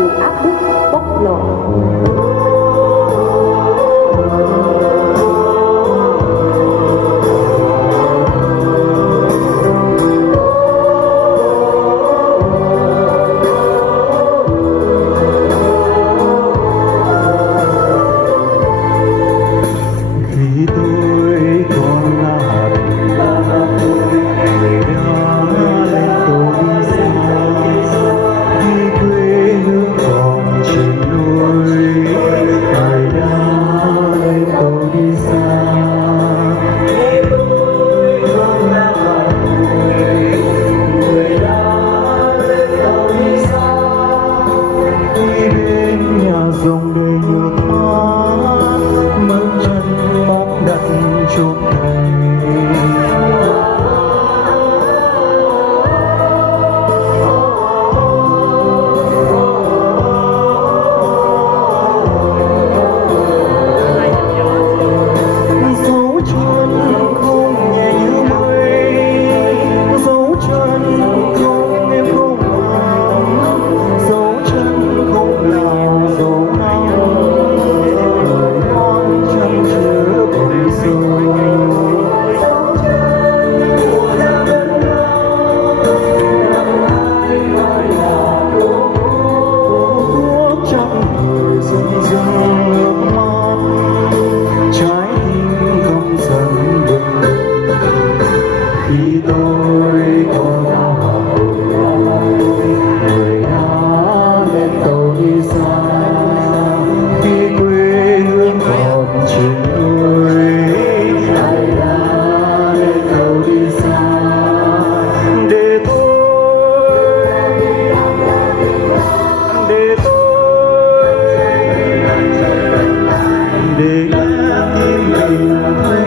bị áp bức bóc lột. dòng đời nước mắt mất chân bóng đặt chốn này. Dấu chân không nhẹ như mây, dấu chân không em không màng, dấu chân không lào dấu nắng, lời non chân chứa bồi dâu. Khi tôi còn người đã lên tàu đi xa, khi quê hương còn trên núi, ai đã lên tàu đi xa để tôi để em im lặng thấy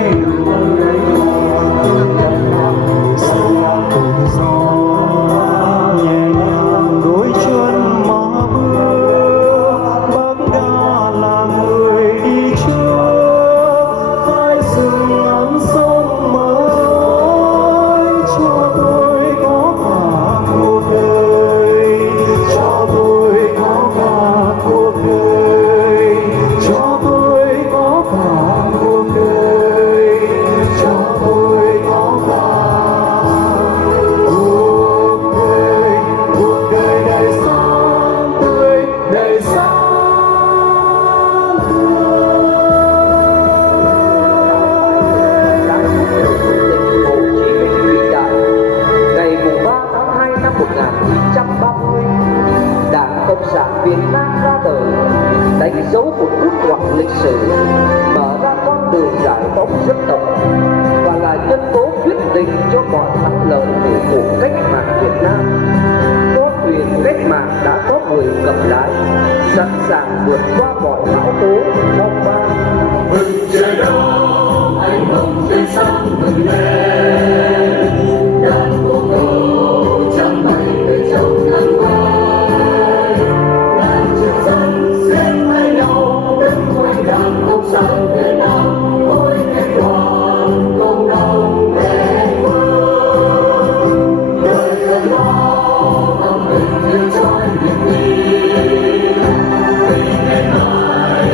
Cộng sản Việt Nam ra đời, đánh dấu một bước ngoặt lịch sử, mở ra con đường giải phóng dân tộc và là nhân tố quyết định cho mọi thắng lợi của cuộc cách mạng Việt Nam. Con thuyền cách mạng đã có người cầm lái, sẵn sàng vượt qua mọi bão tố phong ba. Mừng trời đông, anh hùng tươi sáng mừng lên, đàn cô ngô trăm mây về trong nắng mai. Đảng Cộng sản Việt Nam ôi kết đoàn cộng đồng về phương, đời gần đó bằng tình yêu trói niềm tin, vì ngày mai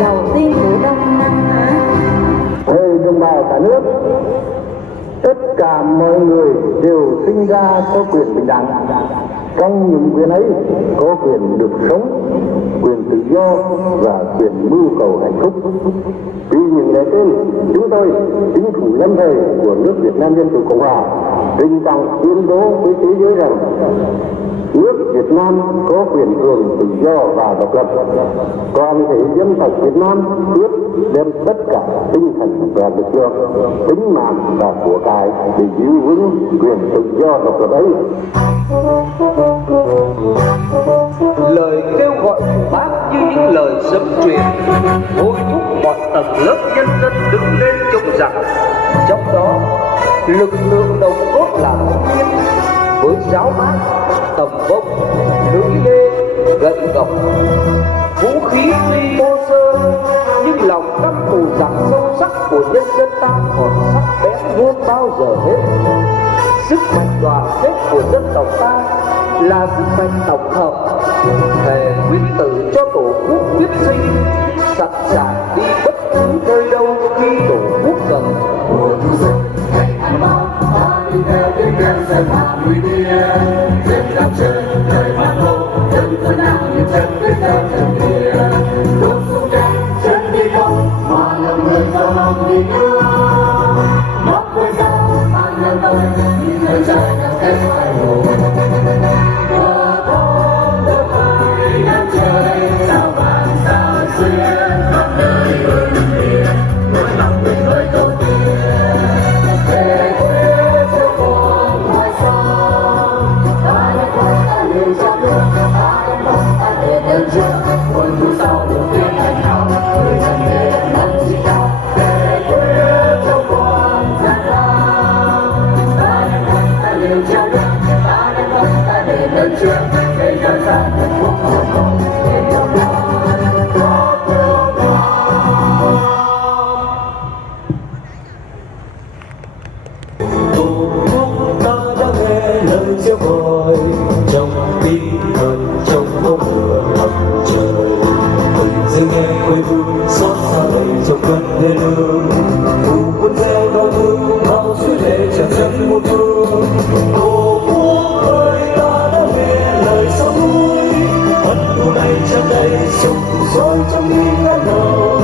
đầu tiên của Đông Nam Á. Thầy đồng bào cả nước, tất cả mọi người đều sinh ra có quyền bình đẳng. Trong những quyền ấy có quyền được sống, quyền tự do và quyền mưu cầu hạnh phúc. Vì những lẽ trên, chúng tôi, chính phủ lâm thời của nước Việt Nam Dân Chủ Cộng Hòa, trinh trọng tuyên bố với thế giới rằng nước Việt Nam có quyền hưởng tự do và độc lập. Toàn thể dân tộc Việt Nam quyết đem tất cả tinh thần và lực lượng, tính mạng và của cải để giữ vững quyền tự do độc lập ấy. Lời kêu gọi của bác như những lời sấm truyền, thôi thúc mọi tầng lớp nhân dân đứng lên chống giặc. Trong đó, lực lượng đồng cốt là thanh niên với giáo mát, tầm vông, lưỡi lê, gậy gộc, vũ khí tuy thô sơ nhưng lòng căm thù giặc sâu sắc của nhân dân ta còn sắc bén hơn bao giờ hết. Sức mạnh đoàn kết của dân tộc ta là sức mạnh tổng hợp, thề quyết tử cho tổ quốc quyết sinh, sẵn sàng đi bất cứ nơi đâu khi tổ quốc cần. mùa thu xuân ngày tháng bao ta đi theo tiếng kèn dần hạ núi bia trên khắp trời đời hoa thô dân thân nào như chân biết theo chân kia đốt súng đen chân đi không mà lòng người do lòng đi yêu móc với dao mang lên tôi nhìn đời trai đang kết phải hồ mưa bóng đôi bay nắng trời sao vàng sao xuyên khắp nơi hương miền nỗi lòng mình với câu tiền về quê cho con ngoài sông ta đến thôi ta liều trong nước ta đến thôi ta để đến trước buồn thu sau được tiếng thành hào người thân về nắng chỉ cao về quê cho con gian lao ta đến thôi ta liều trong nước ta đến thôi ta để đến trước để cho ra được cuộc sống để yêu Tổ quốc ta đã nghe lời kêu gọi trong tinh thần trong bóng lửa mặt trời. Từng dưng nghe quê hương xót xa đầy trong cơn đê lương. Cùng quân xe đau thương bao suy lệ tràn dâng muôn phương. Tổ quốc ơi ta đã nghe lời sóng núi. Hận thù này tràn đầy sông sôi trong đi ngàn đầu.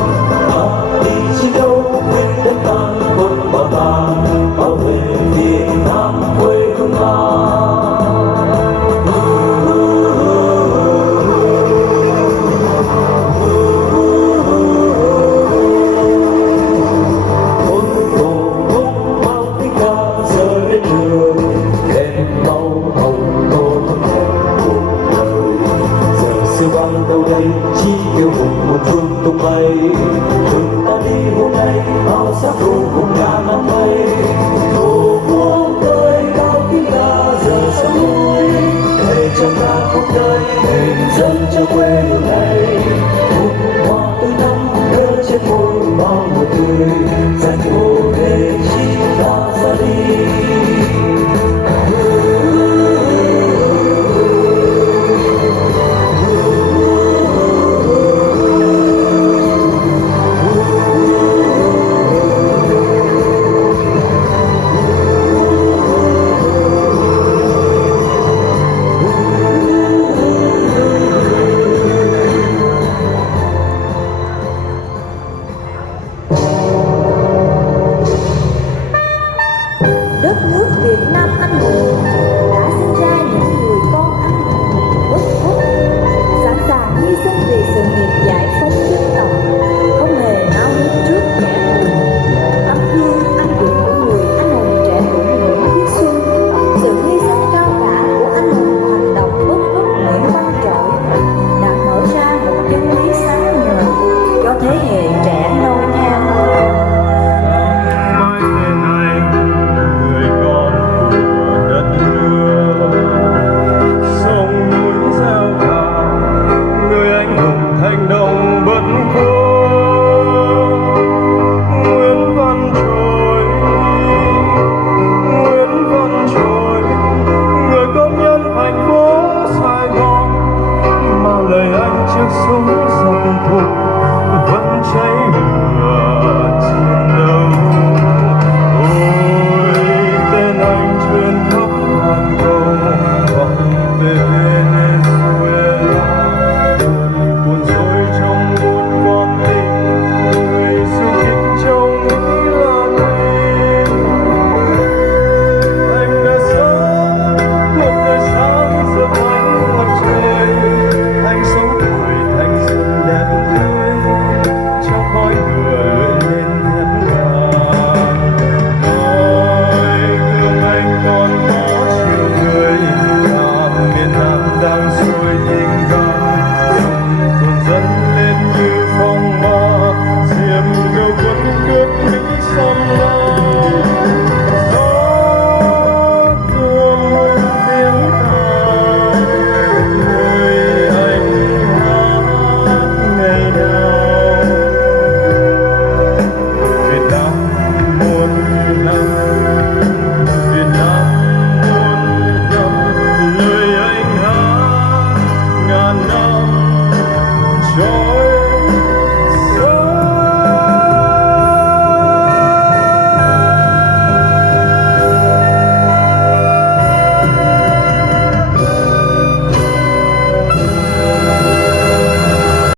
Ta đi chiến đấu quyết đánh tan quân bảo tàng bảo vệ Việt Nam quê hương ta. Ôn tổ quốc bao tiếng ca rơi lên đường, đèn màu hồng tô thắm đèn cuộc đời. Giờ siêu băng đâu đây chỉ kêu hùng một phương tung bay, đường ta đi hôm nay bao sắc thu cùng nhà năm nay.